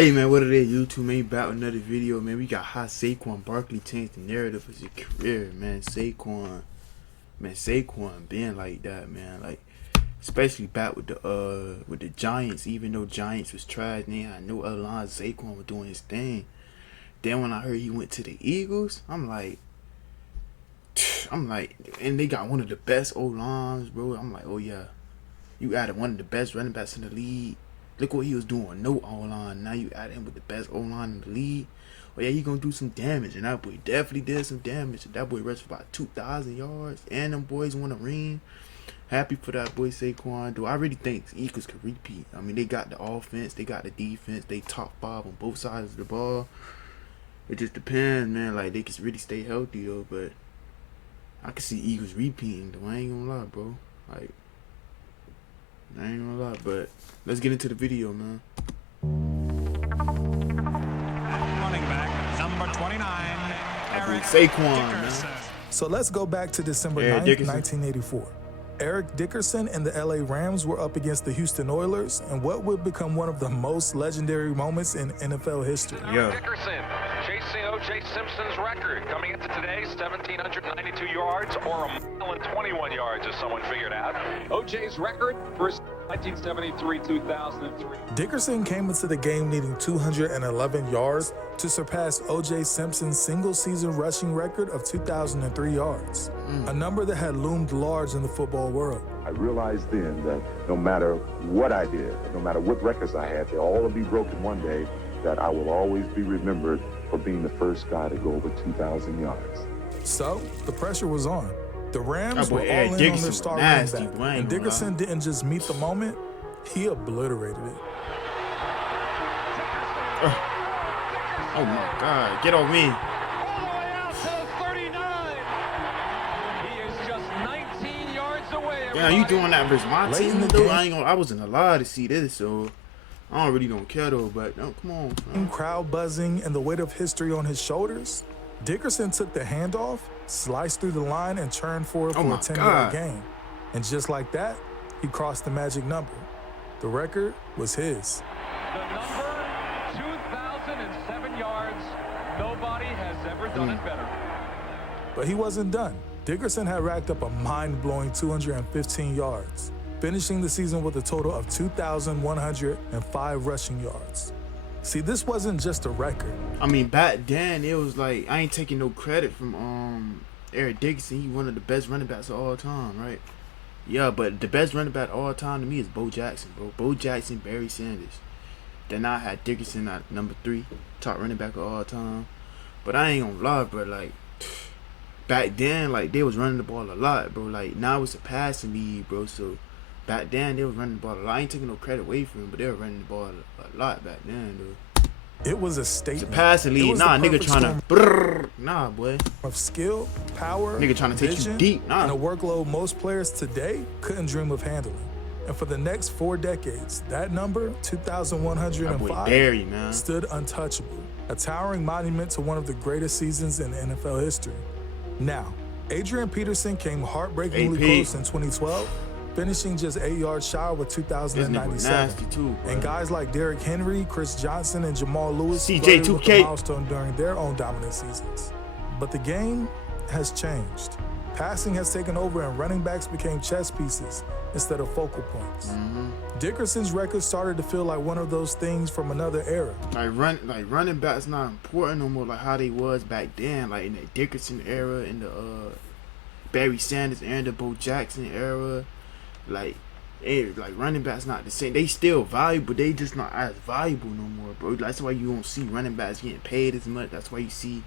Hey man, what it is, YouTube, man? Back with another video, man. We got how Saquon Barkley changed the narrative of his career, man. Saquon being like that, man. Like, especially back with the Giants, even though Giants was trash, and they had no other lines, Saquon was doing his thing. Then when I heard he went to the Eagles, I'm like, and they got one of the best O-lines, bro. I'm like, oh yeah, you added one of the best running backs in the league. Look what he was doing, no O-line. Now you add him with the best O-line in the league. Oh yeah, he gonna do some damage, and that boy definitely did some damage. That boy rushed for about 2,000 yards, and them boys won a ring. Happy for that boy Saquon. Do I really think the Eagles could repeat? I mean, they got the offense, they got the defense, they top 5 on both sides of the ball. It just depends, man. Like, they can really stay healthy though, but I can see Eagles repeating though. I ain't gonna lie, bro. Like, I ain't gonna lie, but let's get into the video, man. Running back, number 29, Eric Saquon, Dickerson. man. So let's go back to December Eric 9th, Dickerson. 1984. Eric Dickerson and the LA Rams were up against the Houston Oilers in what would become one of the most legendary moments in NFL history. Yeah. Dickerson chasing O.J. Simpson's record, coming into today 1,792 yards or 1,021 yards, as someone figured out. O.J.'s record for 1973-2003. Dickerson came into the game needing 211 yards to surpass O.J. Simpson's single-season rushing record of 2,003 yards, a number that had loomed large in the football world. I realized then that no matter what I did, no matter what records I had, they'll all be broken one day, that I will always be remembered for being the first guy to go over 2,000 yards. So, the pressure was on. The Rams That boy were all Eric in on Dickerson their was star nasty, running back, boy, I ain't and gonna Dickerson lie. didn't just meet the moment, he obliterated it. Oh my God, get on me. All the way out to the 39. He is just 19 yards away. Yeah, you doing that versus my Late in team the though? game. I wasn't allowed to see this, so I don't care though. But no, come on, man. Crowd buzzing and the weight of history on his shoulders, Dickerson took the handoff, sliced through the line, and churned forward for Oh a my 10-yard God. gain. And just like that, he crossed the magic number. The record was his. The number 2,007 yards. Nobody has ever done it better. But he wasn't done. Dickerson had racked up a mind-blowing 215 yards, finishing the season with a total of 2,105 rushing yards. See, this wasn't just a record. I mean, back then it was like I ain't taking no credit from Eric Dickerson. He one of the best running backs of all time, right? Yeah, but the best running back of all time to me is Bo Jackson, bro. Bo Jackson, Barry Sanders. Then I had Dickerson at number 3, top running back of all time. But I ain't gonna lie, bro. Like, back then, like, they was running the ball a lot, bro. Like, now it's a passing league, bro. So back then they was running the ball a lot. I ain't taking no credit away from him, but they were running the ball a lot back then, though. It was a It's a statement. passing It league. was the Nah, nigga perfect trying storm to nah, boy. of skill, power, Nigga tryna take you vision, deep, nah. and a workload most players today couldn't dream of handling. And for the next 4 decades, that number, That boy 2,105, Barry, man. stood untouchable, a towering monument to one of the greatest seasons in NFL history. Now, Adrian Peterson came heartbreakingly AP. close in 2012, finishing just 8 yards shy with This nigga was 2,097. nasty too, bro. And guys like Derrick Henry, Chris Johnson, and Jamal Lewis CJ flirted with 2K. the milestone during their own dominant seasons. But the game has changed. Passing has taken over and running backs became chess pieces instead of focal points. Dickerson's record started to feel like one of those things from another era. Like running backs not important no more like how they was back then, like in the Dickerson era, in the Barry Sanders era, the Bo Jackson era. Like running backs not the same. They still valuable, they just not as valuable no more, bro. That's why you don't see running backs getting paid as much. That's why you see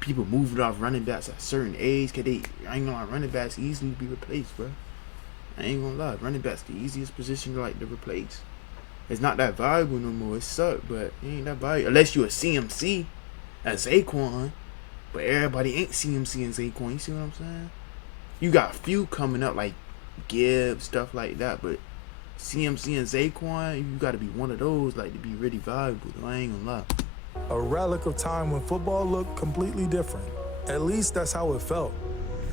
people moving off running backs at a certain age, cause I ain't gonna lie, running backs easily be replaced, bro. I ain't gonna lie, running back's the easiest position to replace. It's not that valuable no more. It suck, but it ain't that valuable unless you a CMC as Saquon. But everybody ain't CMC and Saquon. You see what I'm saying? You got a few coming up like Gibbs, stuff like that, but CMC and Saquon, you got to be one of those like to be really valuable. Though. I ain't gonna lie. A relic of time when football looked completely different. At least that's how it felt.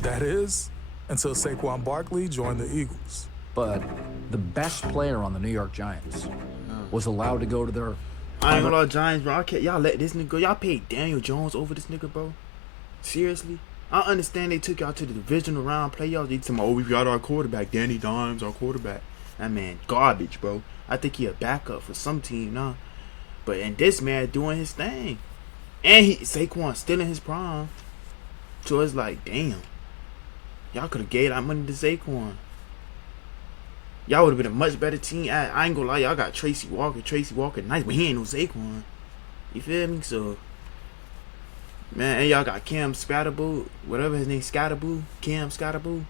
That is, until Saquon Barkley joined the Eagles. But the best player on the New York Giants was allowed to go to their I ain't gonna lie, Giants, bro. Y'all let this nigga go. Y'all paid Daniel Jones over this nigga, bro. Seriously? I understand they took y'all to the divisional round playoffs. They told me, oh, we got our quarterback. Danny Dimes, our quarterback. That man, garbage, bro. I think he a backup for some team now. But and this man doing his thing. And Saquon still in his prime. So it's like, damn. Y'all could have gave that money to Saquon. Y'all would have been a much better team. I ain't gonna lie, y'all got Tracy Walker. Tracy Walker nice, but he ain't no Saquon. You feel me? So, man, and y'all got Cam Scatterboo, whatever his name, Scatterboo, Cam Scatterboo.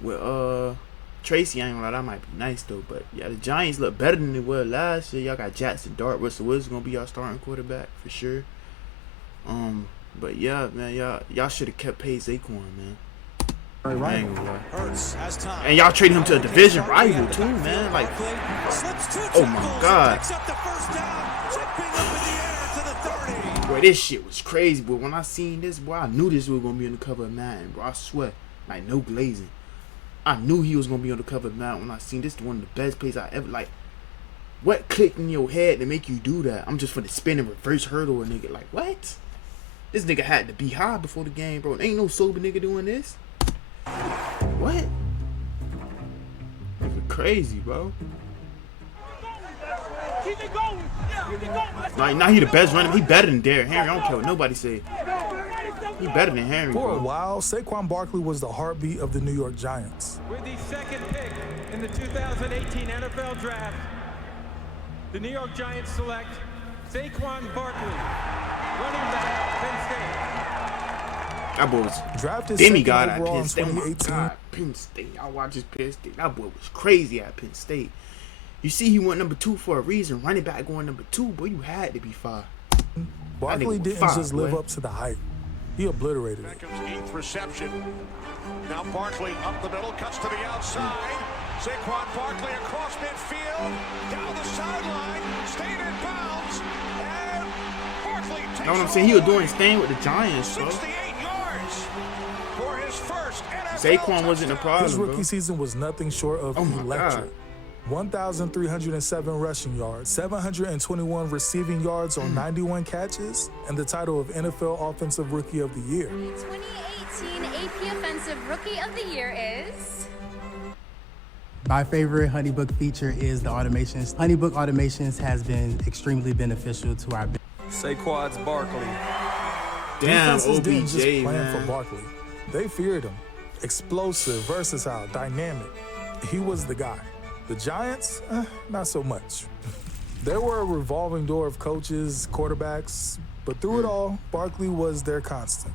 With Tracy, I ain't gonna lie, that might be nice though. But yeah, the Giants look better than they were last year. Y'all got Jackson Dart, Russell Wilson gonna be y'all starting quarterback for sure. But yeah, man, y'all should have kept paid Saquon, man. Right. And y'all traded him to a division rival too, man. Like, oh my god. Boy, this shit was crazy. But when I seen this, boy, I knew this was gonna be on the cover of Madden, bro. I swear, like no glazing. I knew he was gonna be on the cover of Madden when I seen this. One of the best plays I ever like. What clicked in your head to make you do that? I'm just for the spin and reverse hurdle, a nigga. Like what? This nigga had to be high before the game, bro. Ain't no sober nigga doing this. What? Nigga crazy, bro. Like now he the best runner. He better than Derrick Henry. I don't care what nobody say. He better than Henry, For bro. a while, Saquon Barkley was the heartbeat of the New York Giants. With the second pick in the 2018 NFL Draft, the New York Giants select Saquon Barkley, running back, Penn State. That boy was Drafted demigod at second overall Penn in State. Oh my 2018. God, Penn State. Y'all watch his Penn State. That boy was crazy at Penn State. You see, he went number 2 for a reason. Running back going number 2, boy, you had to be far. Barkley didn't just live up to the hype. He obliterated it. Beckham's 8th reception. Now Barkley up the middle, cuts to the outside. Saquon Barkley across midfield, down the sideline, stayed in bounds, and Barkley takes You know what I'm saying? He was doing his thing with the Giants, bro. 68 yards for his first NFL Saquon wasn't a touchdown. problem, His rookie bro. season was nothing short of Oh my electric. God. 1,307 rushing yards, 721 receiving yards on 91 catches, and the title of NFL Offensive Rookie of the Year. The 2018 AP Offensive Rookie of the Year is... My favorite HoneyBook feature is the automations. HoneyBook automations has been extremely beneficial to our business. Saquon Barkley. Damn, Defenses didn't just OBJ, plan for man. Barkley. They feared him. Explosive, versatile, dynamic. He was the guy. The Giants, not so much. There were a revolving door of coaches, quarterbacks, but through it all, Barkley was their constant.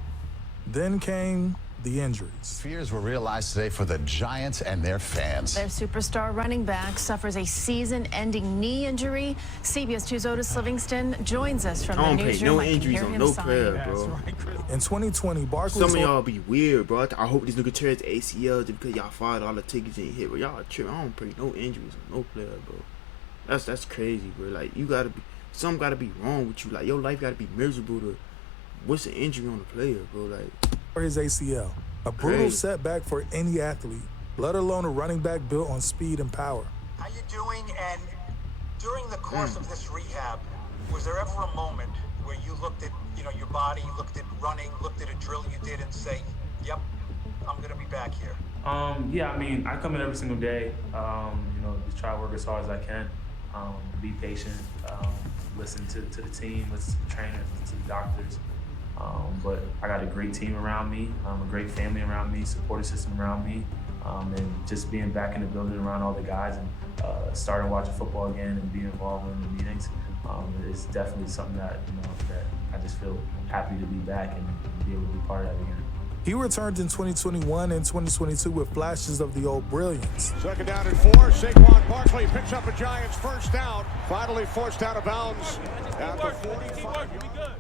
Then came the injuries. Fears were realized today for the Giants and their fans. Their superstar running back suffers a season-ending knee injury. CBS 2's Otis Livingston joins us from I the don't pay newsroom. no I can injuries hear on him no sigh. player, bro. In 2020, Barkley Some of y'all be weird, bro. I hope this nigga tears ACL just because y'all fired all the tickets ain't hit. But y'all tripping. I don't pay no injuries on no player, bro. That's crazy, bro. Like you gotta be, something gotta be wrong with you. Like your life gotta be miserable to. What's the injury on the player, bro? Like for his ACL. A brutal Crazy. setback for any athlete, let alone a running back built on speed and power. How you doing? And during the course of this rehab, was there ever a moment where you looked at, your body, looked at running, looked at a drill you did and say, yep, I'm gonna be back here? Yeah, I mean, I come in every single day, just try to work as hard as I can, be patient, listen to the team, listen to the trainers, listen to the doctors. But I got a great team around me, a great family around me, supportive system around me, and just being back in the building around all the guys and starting watching football again and being involved in the meetings is definitely something that that I just feel happy to be back and be able to be part of that again. He returned in 2021 and 2022 with flashes of the old brilliance. Second down and 4. Saquon Barkley picks up a Giants first down. Finally forced out of bounds at the 45.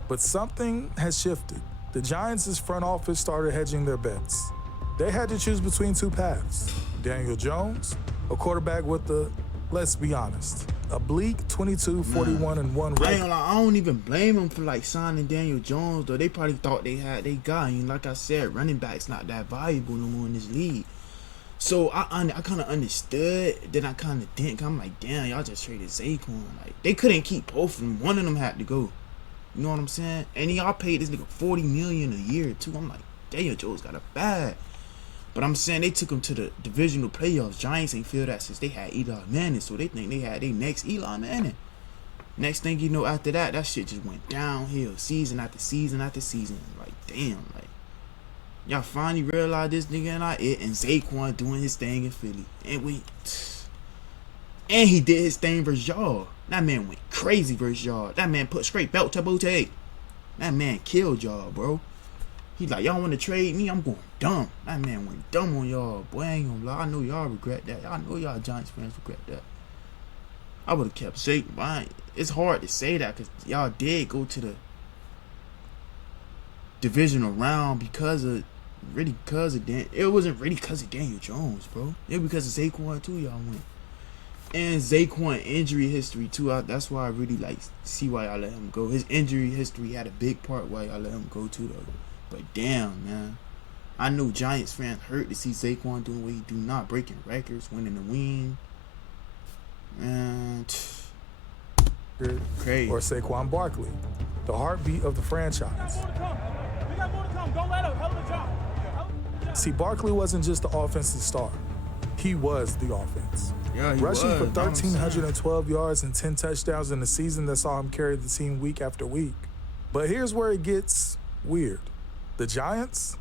But something has shifted. The Giants' front office started hedging their bets. They had to choose between two paths. Daniel Jones, a quarterback with the, let's be honest, a bleak 22-41-1 I record. ain't gonna lie, I don't even blame them for like signing Daniel Jones though. They probably thought they had they guy. And like I said, running back's not that valuable no more in this league. So I kind of understood, then I kind of didn't. I'm like, damn, y'all just traded Saquon. Like, they couldn't keep both of them. One of them had to go. You know what I'm saying? And y'all paid this nigga $40 million a year too. I'm like, Daniel Jones got a bad. But I'm saying they took him to the divisional playoffs. Giants ain't feel that since they had Eli Manning, so they think they had their next Eli Manning. Next thing you know, after that, that shit just went downhill, season after season after season. Like, damn, like, y'all finally realized this nigga and and Saquon doing his thing in Philly. And he did his thing versus y'all. That man went crazy versus y'all. That man put straight belt to booty. That man killed y'all, bro. He like, y'all want to trade me? I'm going dumb. That man went dumb on y'all. Boy, I ain't gonna lie. I know y'all regret that. I know y'all Giants fans regret that. I would have kept Saquon, but it's hard to say that because y'all did go to the divisional round because of it wasn't really because of Daniel Jones, bro. It was because of Saquon too. Y'all went, and Saquon injury history too. That's why I really like see why y'all let him go. His injury history had a big part why y'all let him go too, though. But damn, man, I know Giants fans hurt to see Saquon doing what he do, not breaking records, winning the wing. And or Saquon Barkley, the heartbeat of the franchise. See, Barkley wasn't just the offensive star. He was the offense. Yeah, he rushing was, for 1,312 yards and 10 touchdowns in the season that saw him carry the team week after week. But here's where it gets weird. The Giants,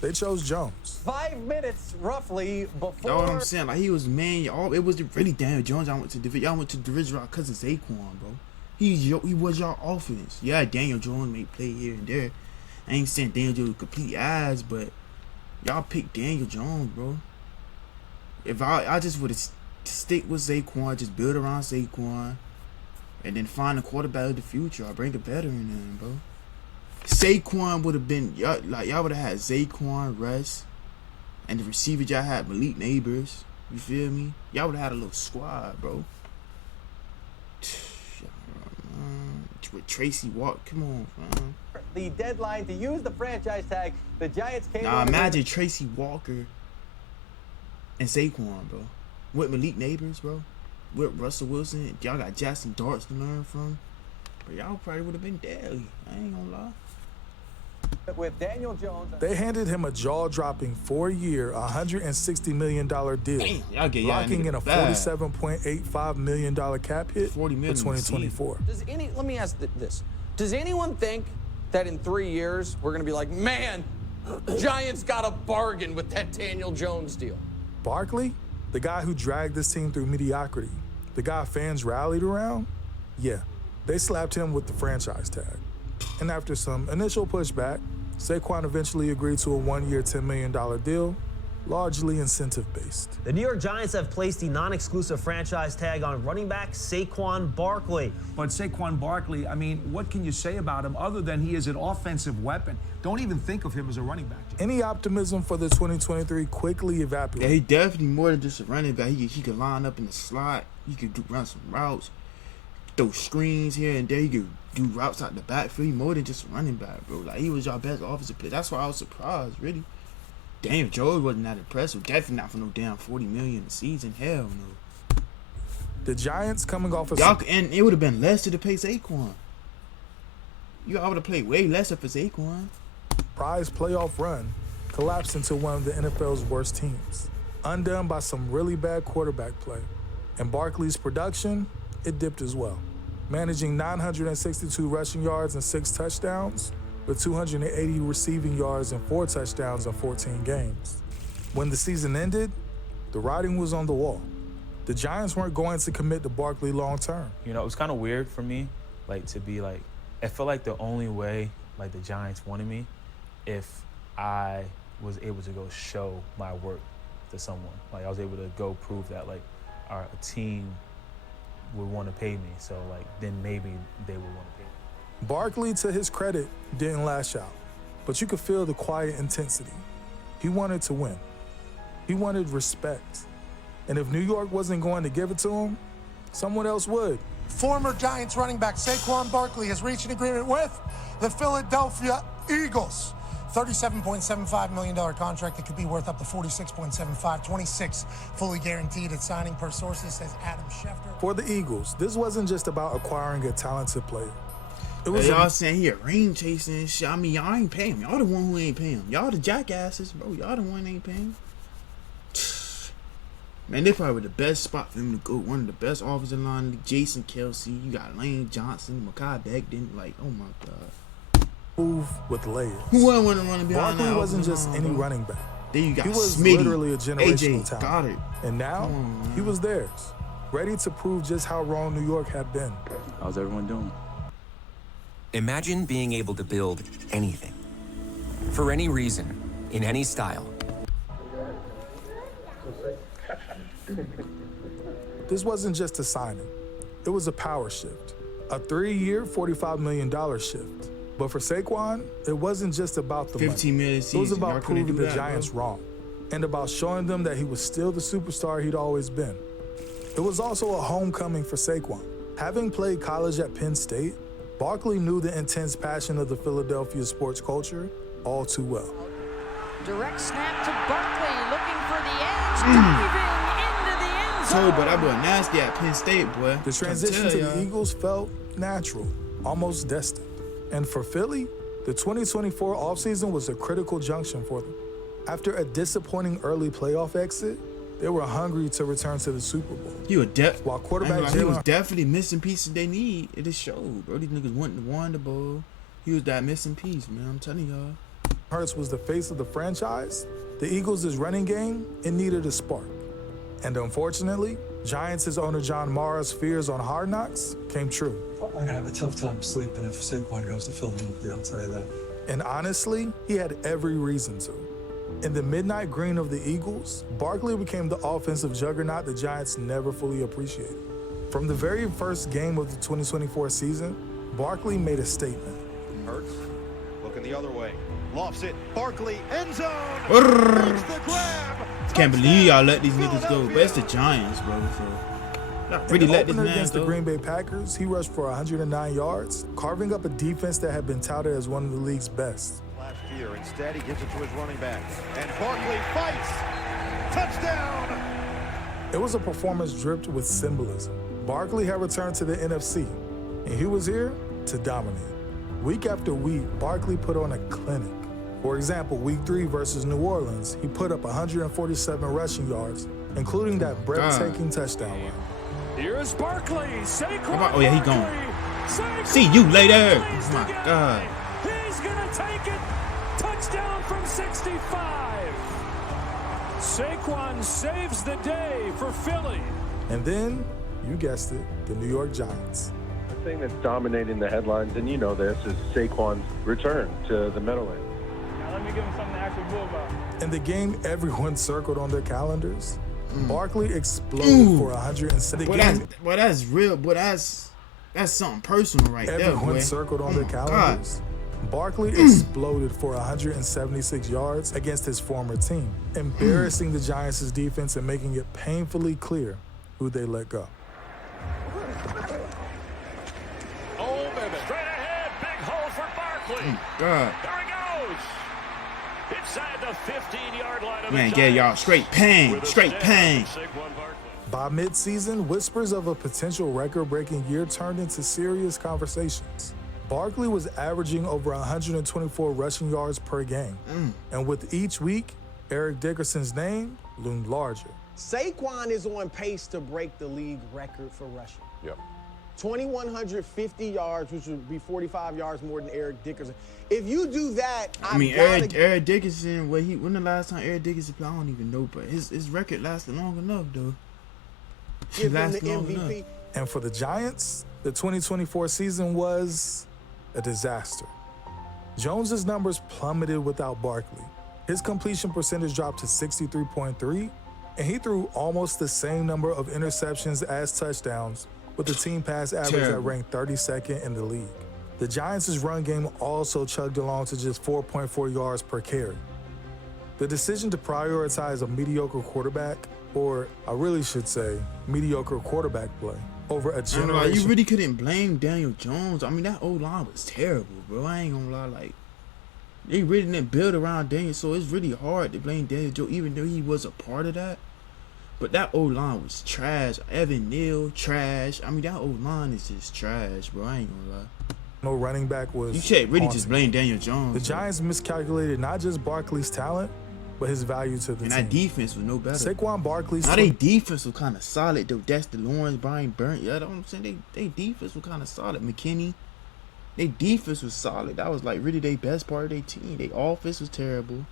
they chose Jones. 5 minutes roughly before. That's what I'm saying. Like, he was man. It was really Daniel Jones. Y'all went to division round because of Saquon, bro. He was y'all offense. Yeah, Daniel Jones may play here and there. I ain't saying Daniel Jones complete ass, but y'all picked Daniel Jones, bro. If I just would have stick with Saquon, just build around Saquon, and then find a quarterback of the future. I'll bring a veteran in, bro. Saquon would have been y'all would have had Saquon, Russ, and the receiver y'all had Malik Neighbors. You feel me? Y'all would have had a little squad, bro. With Tracy Walk, come on, man. The deadline to use the franchise tag, the Giants came. Now imagine Tracy Walker and Saquon, bro. With Malik Neighbors, bro. With Russell Wilson, y'all got Jackson Darts to learn from. But y'all probably would have been deadly. I ain't gonna lie. With Daniel Jones, they handed him a jaw-dropping 4-year, $160 million deal, locking in a $47.85 million cap hit for 2024. Let me ask this. Does anyone think that in 3 years we're going to be like, man, Giants got a bargain with that Daniel Jones deal? Barkley, the guy who dragged this team through mediocrity, the guy fans rallied around, yeah, they slapped him with the franchise tag. And after some initial pushback, Saquon eventually agreed to a 1-year, $10 million deal, largely incentive-based. The New York Giants have placed the non-exclusive franchise tag on running back Saquon Barkley. But Saquon Barkley, I mean, what can you say about him other than he is an offensive weapon? Don't even think of him as a running back. Any optimism for the 2023 quickly evaporated. Yeah, he definitely more than just a running back. He could line up in the slot. He could run some routes, throw screens here and there. He could do routes out the backfield. He more than just a running back, bro. Like, he was your best offensive player. That's why I was surprised, really. Daniel Jones wasn't that impressive. Definitely not for no damn $40 million a season. Hell no. The Giants coming off of and it would have been less to pay Saquon. Y'all would have played way lesser for Saquon. Prize playoff run collapsed into one of the NFL's worst teams, undone by some really bad quarterback play. And Barkley's production, it dipped as well, managing 962 rushing yards and 6 touchdowns, with 280 receiving yards and 4 touchdowns in 14 games. When the season ended, the writing was on the wall. The Giants weren't going to commit to Barkley long term. You know, it was kind of weird for me, like, to be like, I feel like the only way, like, the Giants wanted me if I was able to go show my work to someone. Like, I was able to go prove that, like, a team would want to pay me. So, like, then maybe they would want to pay me. Barkley, to his credit, didn't lash out, but you could feel the quiet intensity. He wanted to win. He wanted respect. And if New York wasn't going to give it to him, someone else would. Former Giants running back Saquon Barkley has reached an agreement with the Philadelphia Eagles $37.75 million contract that could be worth up to $46.75, 26 fully guaranteed at signing per sources, says Adam Schefter. For the Eagles, this wasn't just about acquiring a talented player. It was y'all saying he a ring chasing and shit. I mean, y'all ain't paying him. Y'all the one who ain't paying him. Y'all the jackasses, bro. Y'all the one ain't paying him. Man, they probably the best spot for him to go. One of the best offensive line. Jason Kelsey. You got Lane Johnson, Mekhi Becton. Like, oh my God. Move with layers. Who wouldn't want to run behind Barkley that wasn't just line, any bro? running back. Then you got He was Smitty, literally a generational AJ talent. Goddard. And now, he was theirs. Ready to prove just how wrong New York had been. How's everyone doing? Imagine being able to build anything. For any reason, in any style. This wasn't just a signing. It was a power shift. A 3-year, $45 million shift. But for Saquon, it wasn't just about the 15 money. million It was season. about Y'all couldn't proving do the that, Giants bro. wrong. And about showing them that he was still the superstar he'd always been. It was also a homecoming for Saquon. Having played college at Penn State, Barkley knew the intense passion of the Philadelphia sports culture all too well. Direct snap to Barkley, looking for the edge, diving into the end zone. But that boy nasty at Penn State, boy. The transition to the Eagles felt natural, almost destined. And for Philly, the 2024 offseason was a critical junction for them. After a disappointing early playoff exit, they were hungry to return to the Super Bowl. While quarterback he was Jalen definitely missing pieces they need. It just showed, bro. These niggas won the bowl. He was that missing piece, man. I'm telling y'all. Hurts was the face of the franchise, the Eagles' running game, it needed a spark. And unfortunately, Giants' owner John Mara's fears on Hard Knocks came true. I'm going to have a tough time sleeping if Saquon goes to Philadelphia, I'll tell you that. And honestly, he had every reason to. In the midnight green of the Eagles, Barkley became the offensive juggernaut the Giants never fully appreciated. From the very first game of the 2024 season, Barkley made a statement. Hurts, looking the other way. Lofts it. Barkley, end zone. Brrr. Makes the grab. Can't believe y'all let these niggas go. But it's the Giants, bro. So y'all really let this man against go. the Green Bay Packers, he rushed for 109 yards, carving up a defense that had been touted as one of the league's best. Last year, instead, he gives it to his running back. And Barkley fights. Touchdown. It was a performance dripped with symbolism. Barkley had returned to the NFC, and he was here to dominate. Week after week, Barkley put on a clinic. For example, week 3 versus New Orleans, he put up 147 rushing yards, including that breathtaking touchdown run. Here's Barkley. Saquon. Oh, yeah, he gone. See you later. Oh, my God. He's going to take it. Touchdown from 65. Saquon saves the day for Philly. And then, you guessed it, the New York Giants. The thing that's dominating the headlines, and you know this, is Saquon's return to the Meadowlands. Now let me give him something to actually move about. In the game everyone circled on their calendars, Barkley exploded for 107. Well, that's real. But that's something personal right there, Everyone boy. circled on their God. calendars. Barkley exploded for 176 yards against his former team, embarrassing the Giants' defense and making it painfully clear who they let go. Oh, baby. Straight ahead. Big hole for Barkley. God. There he goes. Inside the 15-yard line of Man, the get Giants. y'all straight pain. Straight pain. By midseason, whispers of a potential record-breaking year turned into serious conversations. Barkley was averaging over 124 rushing yards per game. And with each week, Eric Dickerson's name loomed larger. Saquon is on pace to break the league record for rushing. Yep. 2,150 yards, which would be 45 yards more than Eric Dickerson. If you do that, I mean, Eric Dickerson, when the last time Eric Dickerson played, I don't even know, but his record lasted long enough, though. Give him the MVP. And for the Giants, the 2024 season was a disaster. Jones's numbers plummeted without Barkley. His completion percentage dropped to 63.3, and he threw almost the same number of interceptions as touchdowns, with the team pass average that ranked 32nd in the league. The Giants' run game also chugged along to just 4.4 yards per carry. The decision to prioritize a mediocre quarterback, or I really should say, mediocre quarterback play, over a generation. You really couldn't blame Daniel Jones. I mean, that O-line was terrible, bro. I ain't gonna lie. Like, They really didn't build around Daniel, so it's really hard to blame Daniel Jones, even though he was a part of that. But that O-line was trash. Evan Neal, trash. I mean, that O-line is just trash, bro. I ain't gonna lie. No running back was. You can't really just blame Daniel Jones. The Giants miscalculated not just Barkley's talent, but his value to the team. And that defense was no better. Saquon Barkley's. Now, their defense was kind of solid, though. Dexter Lawrence, Brian Burnt. Yeah, that's what I'm saying. They defense was kind of solid. McKinney. Their defense was solid. That was like really their best part of their team. Their offense was terrible.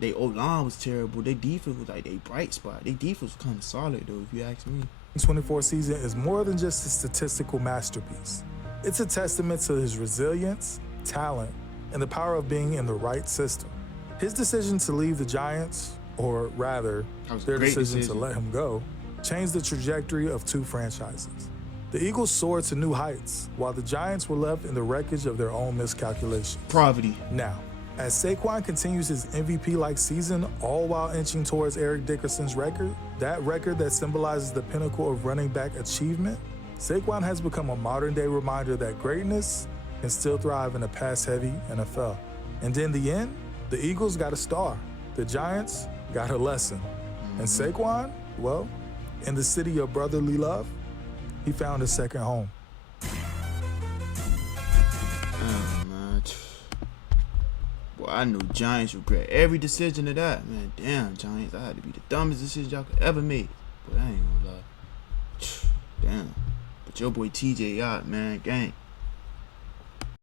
Their O-line was terrible. Their defense was like their bright spot. Their defense was kind of solid, though, if you ask me. The 24 season is more than just a statistical masterpiece. It's a testament to his resilience, talent, and the power of being in the right system. His decision to leave the Giants, or rather, their decision to let him go, changed the trajectory of two franchises. The Eagles soared to new heights, while the Giants were left in the wreckage of their own miscalculations. Poverty. Now, as Saquon continues his MVP-like season, all while inching towards Eric Dickerson's record, that record that symbolizes the pinnacle of running back achievement, Saquon has become a modern-day reminder that greatness can still thrive in a pass-heavy NFL. And in the end, the Eagles got a star. The Giants got a lesson. And Saquon, well, in the city of brotherly love, he found a second home. Oh, man. Boy, I know Giants regret every decision of that, man. Damn, Giants. I had to be the dumbest decision y'all could ever make. But I ain't gonna lie. Damn. But your boy TJ out, man. Gang.